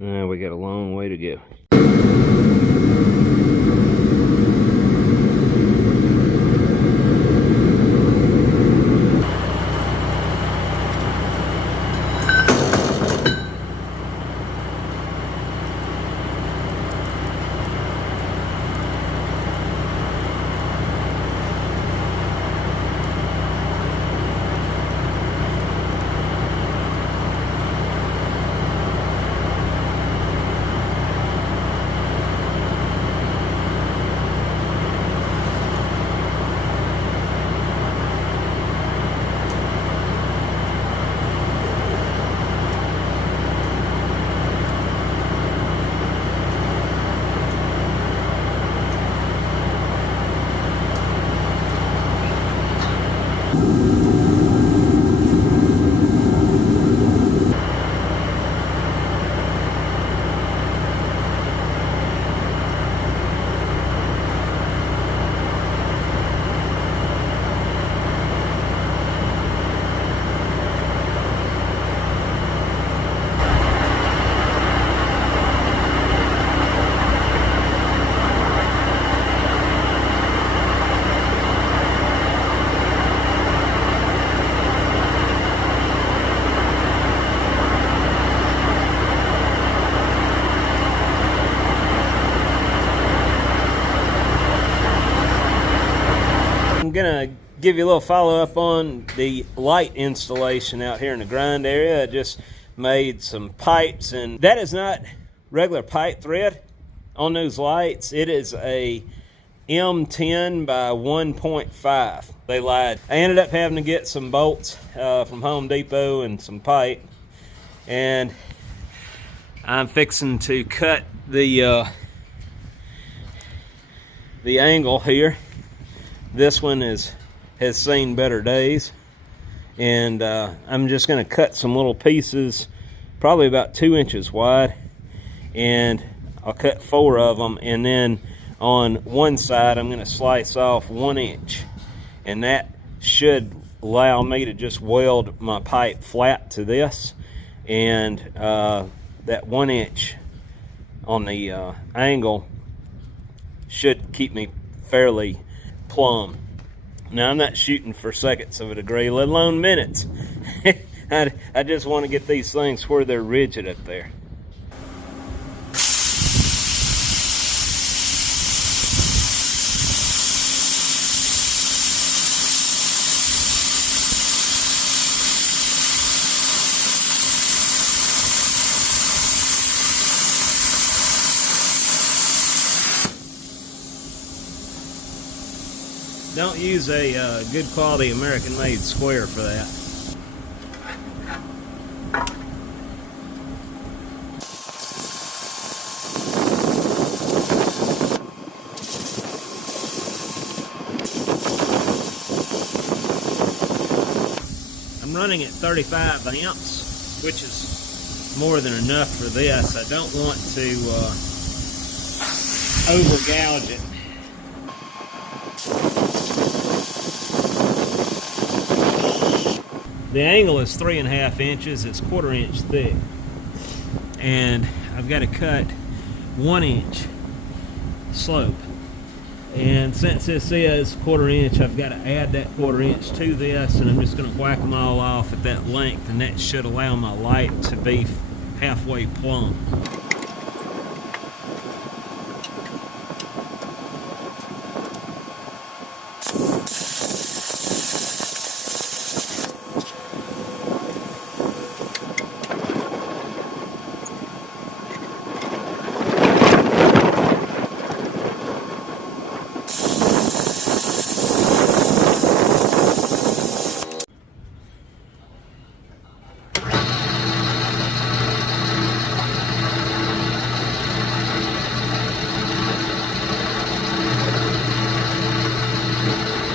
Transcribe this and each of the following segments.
We got a long way to go. I'm gonna give you a little follow-up on the light installation out here in the grind area. I just made some pipes, and that is not regular pipe thread on those lights. It is a M10 by 1.5. They lied. I ended up having to get some bolts from Home Depot and some pipe, and I'm fixing to cut the angle here. This one has seen better days, and I'm just going to cut some little pieces, probably about 2 inches wide, and I'll cut 4 of them, and then on one side I'm going to slice off 1 inch, and that should allow me to just weld my pipe flat to this, and that 1 inch on the angle should keep me fairly plumb. Now, I'm not shooting for seconds of a degree, let alone minutes. I just want to get these things where they're rigid up there. Don't use a good quality American-made square for that. I'm running at 35 amps, which is more than enough for this. I don't want to over gouge it. The angle is 3.5 inches. It's 1/4 inch thick, and I've got to cut 1 inch slope. And since this is 1/4 inch, I've got to add that 1/4 inch to this, and I'm just going to whack them all off at that length, and that should allow my light to be halfway plumb.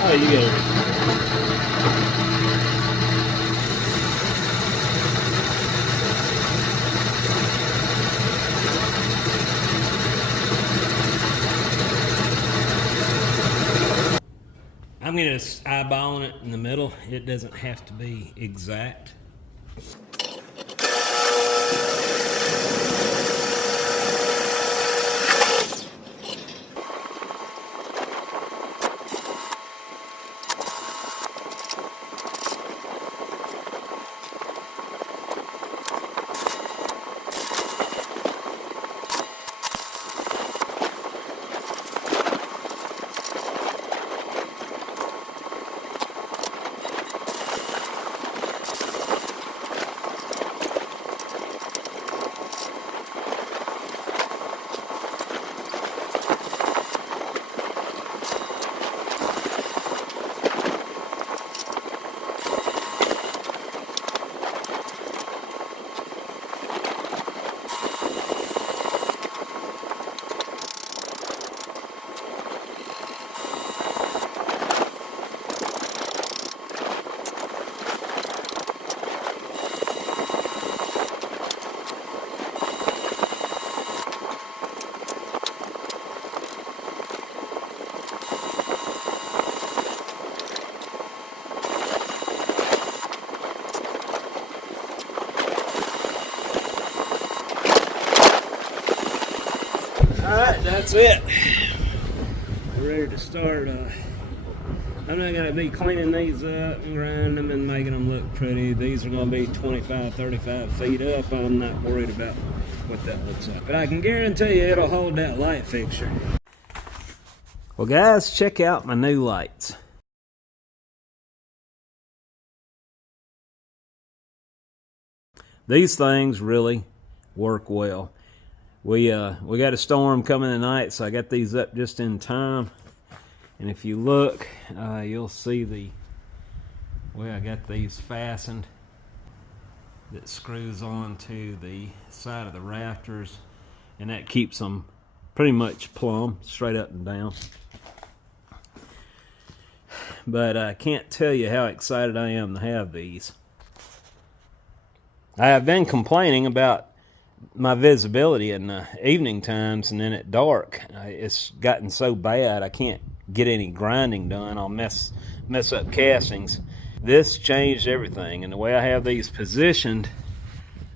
Oh, you get it. I'm going to eyeball it in the middle. It doesn't have to be exact. that's it. We're ready to start. I'm not going to be cleaning these up and grinding them and making them look pretty. These are going to be 25, 35 feet up. I'm not worried about what that looks like. But I can guarantee you it'll hold that light fixture. Well, guys, check out my new lights. These things really work well. We got a storm coming tonight, so I got these up just in time. And if you look, you'll see the way I got these fastened. That screws on to the side of the rafters, and that keeps them pretty much plumb, straight up and down. But I can't tell you how excited I am to have these. I have been complaining about my visibility in the evening times, and then at dark it's gotten so bad I can't get any grinding done. I'll mess up castings. This changed everything, and the way I have these positioned,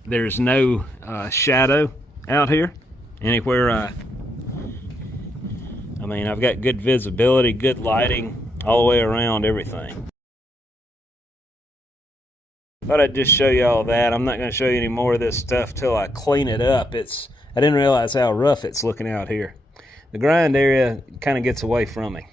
there's no shadow out here anywhere. I mean, I've got good visibility, good lighting all the way around everything. Thought I'd just show you all that. I'm not going to show you any more of this stuff till I clean it up. I didn't realize how rough it's looking out here. The grind area kind of gets away from me.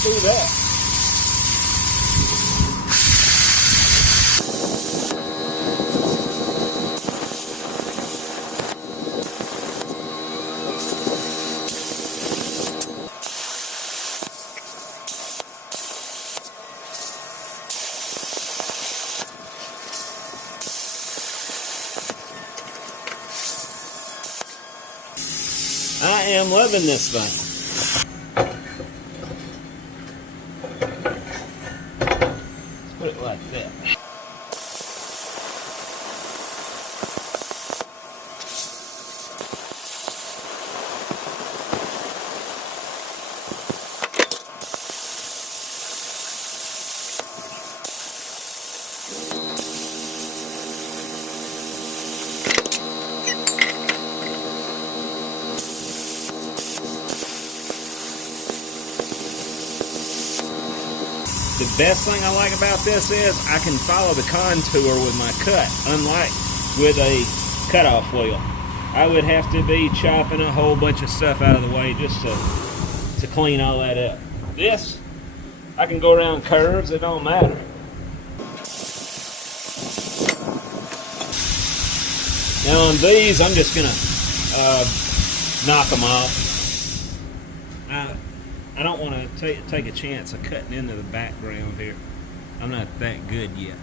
Do that. I am loving this thing. Put it like that. The best thing I like about this is I can follow the contour with my cut, unlike with a cutoff wheel. I would have to be chopping a whole bunch of stuff out of the way just to clean all that up. This, I can go around curves, it don't matter. Now on these, I'm just gonna knock them off. I don't want to take a chance of cutting into the background here. I'm not that good yet.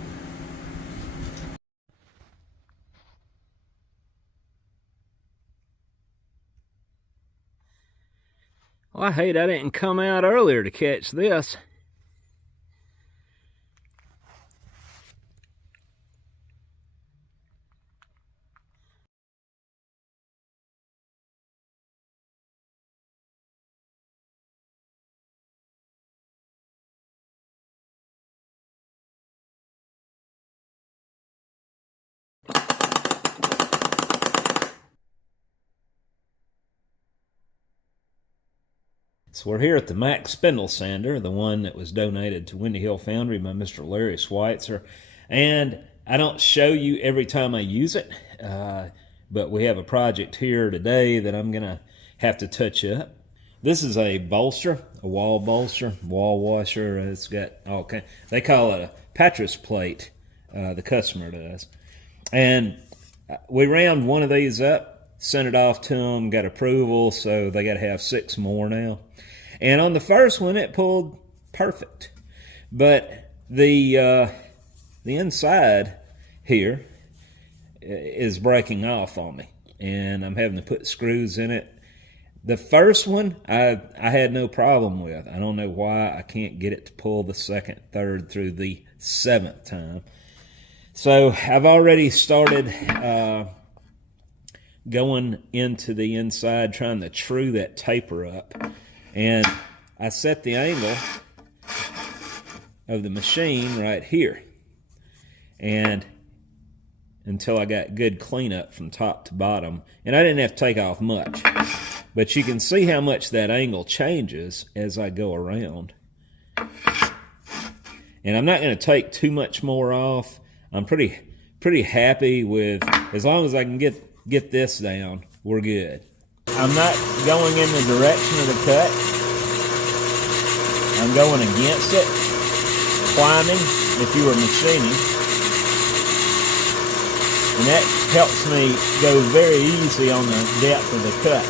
Well, I hate I didn't come out earlier to catch this. So we're here at the Max Spindle Sander, the one that was donated to Windy Hill Foundry by Mr. Larry Schweitzer. And I don't show you every time I use it, but we have a project here today that I'm going to have to touch up. This is a bolster, a wall bolster, wall washer. It's got all kinds. They call it a Pattress plate, the customer does. And we round one of these up, sent it off to them, got approval, so they got to have 6 more now. And on the first one, it pulled perfect. But the inside here is breaking off on me, and I'm having to put screws in it. The first one, I had no problem with. I don't know why I can't get it to pull the second, third, through the 7th time. So I've already started going into the inside, trying to true that taper up. And I set the angle of the machine right here. And until I got good cleanup from top to bottom. And I didn't have to take off much. But you can see how much that angle changes as I go around. And I'm not going to take too much more off. I'm pretty happy with, as long as I can get this down, we're good. I'm not going in the direction of the cut. I'm going against it, climbing if you were machining. And that helps me go very easy on the depth of the cut.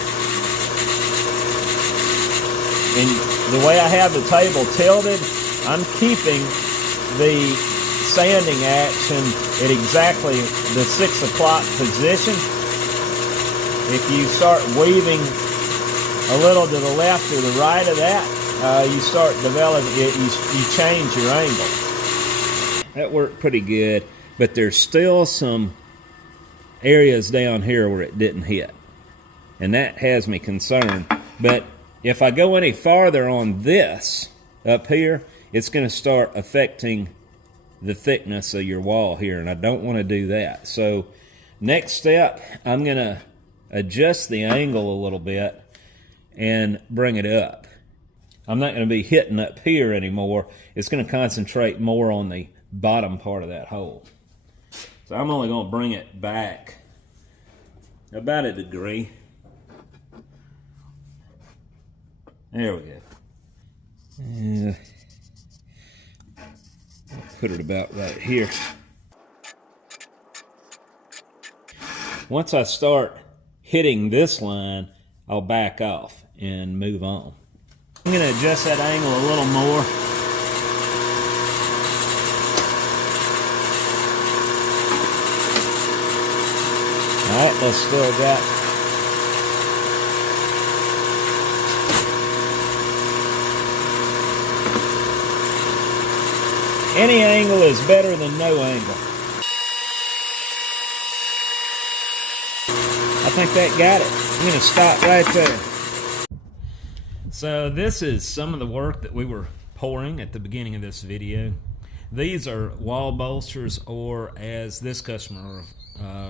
And the way I have the table tilted, I'm keeping the sanding action at exactly the 6 o'clock position. If you start weaving a little to the left or the right of that, you start developing it, you change your angle. That worked pretty good, but there's still some areas down here where it didn't hit, and that has me concerned. But if I go any farther on this up here, it's going to start affecting the thickness of your wall here, and I don't want to do that. So next step, I'm going to adjust the angle a little bit and bring it up. I'm not going to be hitting up here anymore. It's going to concentrate more on the bottom part of that hole. So I'm only going to bring it back about 1 degree. There we go. And put it about right here. Once I start hitting this line, I'll back off and move on. I'm going to adjust that angle a little more. Alright, let's still got any angle is better than no angle. I think that got it. I'm going to stop right there. So this is some of the work that we were pouring at the beginning of this video. These are wall bolsters, or as this customer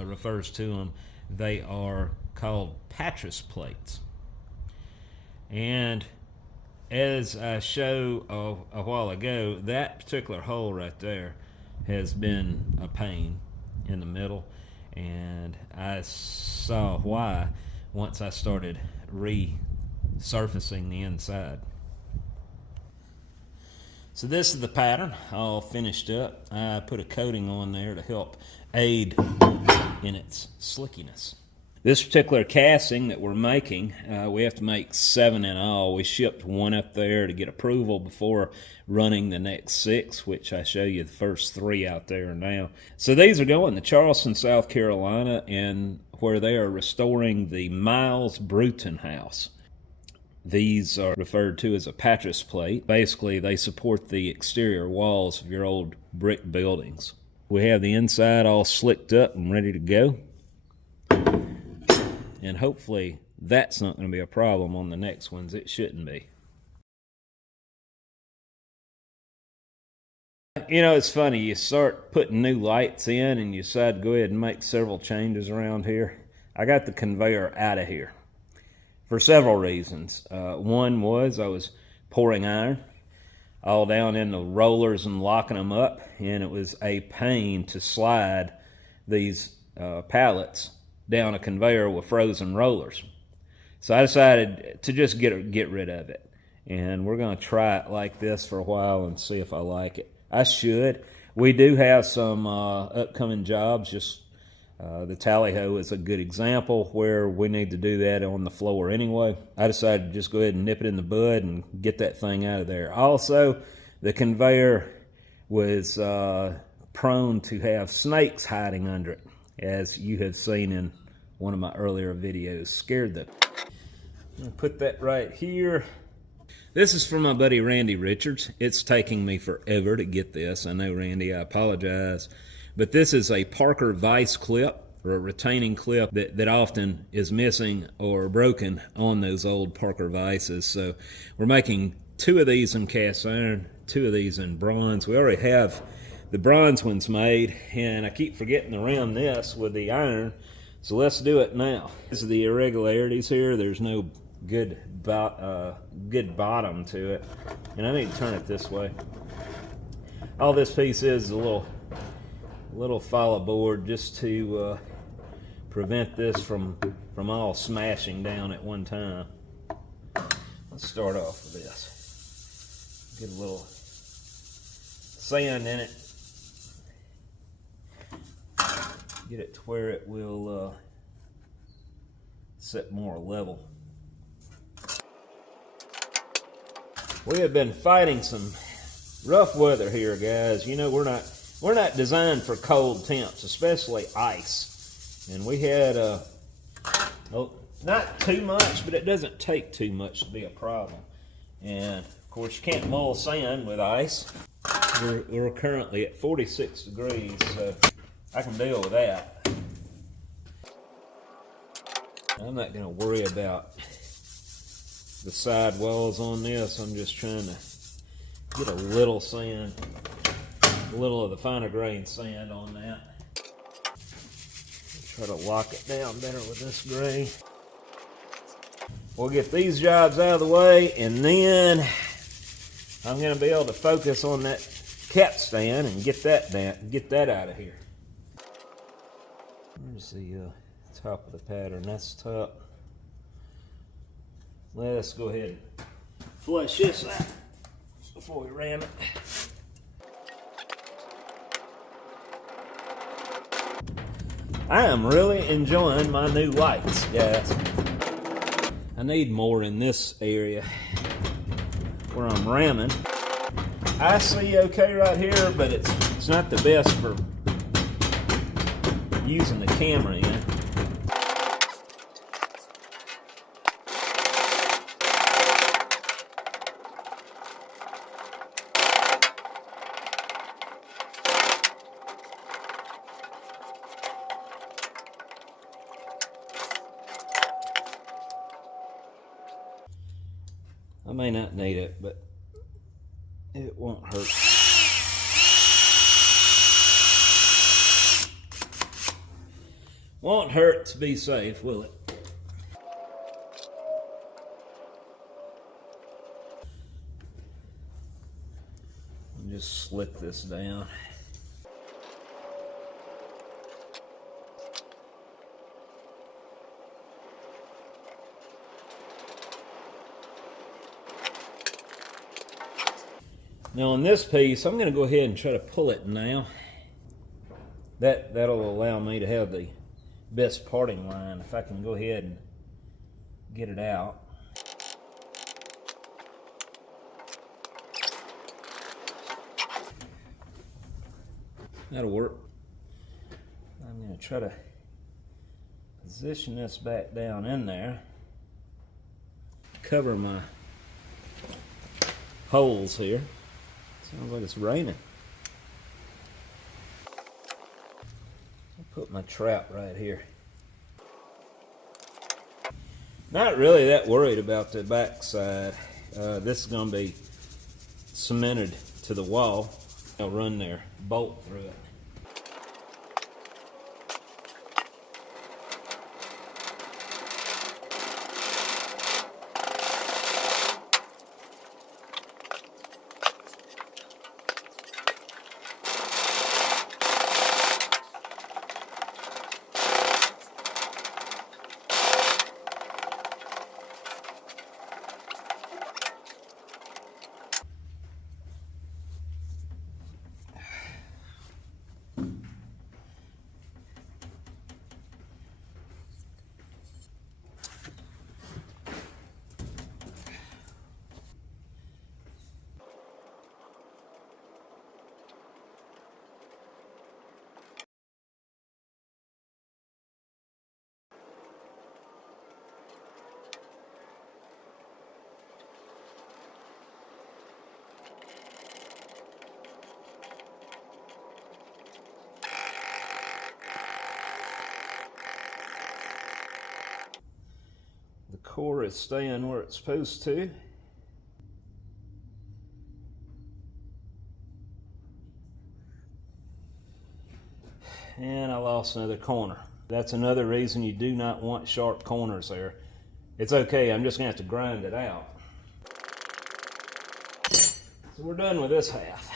refers to them, they are called Pattress plates. And as I showed a while ago, that particular hole right there has been a pain in the middle, and I saw why once I started resurfacing the inside. So this is the pattern all finished up. I put a coating on there to help aid in its slickiness. This particular casting that we're making, we have to make 7 in all. We shipped 1 up there to get approval before running the next 6, which I show you the first 3 out there now. So these are going to Charleston, South Carolina, and where they are restoring the Miles Bruton house. These are referred to as a Pattress plate. Basically, they support the exterior walls of your old brick buildings. We have the inside all slicked up and ready to go. And hopefully that's not going to be a problem on the next ones. It shouldn't be. You know, it's funny. You start putting new lights in and you decide to go ahead and make several changes around here. I got the conveyor out of here for several reasons. One was I was pouring iron all down in the rollers and locking them up, and it was a pain to slide these pallets down a conveyor with frozen rollers. So I decided to just get rid of it. And we're going to try it like this for a while and see if I like it. I should. We do have some upcoming jobs just The tally hoe is a good example where we need to do that on the floor anyway. I decided to just go ahead and nip it in the bud and get that thing out of there. Also, the conveyor was prone to have snakes hiding under it, as you have seen in one of my earlier videos. Scared them. I'm gonna put that right here. This is from my buddy Randy Richards. It's taking me forever to get this. I know, Randy, I apologize. But this is a Parker vise clip, or a retaining clip that often is missing or broken on those old Parker vices. So we're making 2 of these in cast iron, 2 of these in bronze. We already have the bronze ones made, and I keep forgetting to rim this with the iron. So let's do it now. These are the irregularities here. There's no good bottom to it, and I need to turn it this way. All this piece is a little follow board just to prevent this from all smashing down at one time. Let's start off with this. Get a little sand in it. Get it to where it will sit more level. We have been fighting some rough weather here, guys. You know, we're not designed for cold temps, especially ice. And we had not too much, but it doesn't take too much to be a problem. And of course, you can't mull sand with ice. We're currently at 46 degrees, so I can deal with that. I'm not going to worry about the side walls on this. I'm just trying to get a little sand, a little of the finer grain sand on that. Try to lock it down better with this gray. We'll get these jobs out of the way, and then I'm going to be able to focus on that capstan and get that out of here. Where's the top of the pattern? That's top. Let's go ahead and flush this out before we ram it. I am really enjoying my new lights, guys. I need more in this area where I'm ramming. I see okay right here, but it's not the best for using the camera in. I may not need it, but it won't hurt. Won't hurt to be safe, will it? I'll just slit this down. Now on this piece, I'm going to go ahead and try to pull it now. That'll allow me to have the best parting line if I can go ahead and get it out. That'll work. I'm going to try to position this back down in there. Cover my holes here. Sounds like it's raining. I'll put my trap right here. Not really that worried about the back side. This is going to be cemented to the wall. I'll run their bolt through it. core is staying where it's supposed to. And I lost another corner. That's another reason you do not want sharp corners there. It's okay, I'm just gonna have to grind it out. So we're done with this half.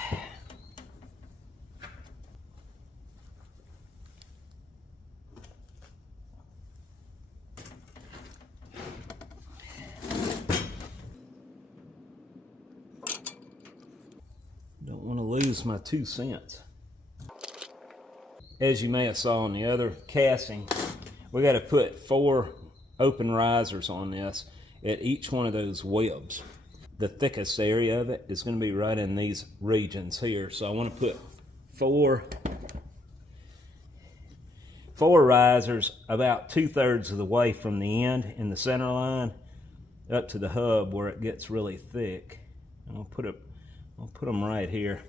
Don't want to lose my 2 cents. As you may have saw on the other casting, we got to put 4 open risers on this at each one of those webs. The thickest area of it is going to be right in these regions here. So I want to put 4 risers about 2/3 of the way from the end in the center line up to the hub where it gets really thick. And I'll put them right here.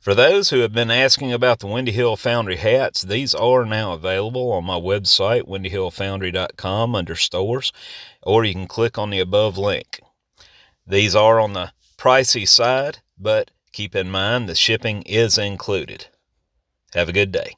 For those who have been asking about the Windy Hill Foundry hats, these are now available on my website, windyhillfoundry.com, under stores, or you can click on the above link. These are on the pricey side, but keep in mind the shipping is included. Have a good day.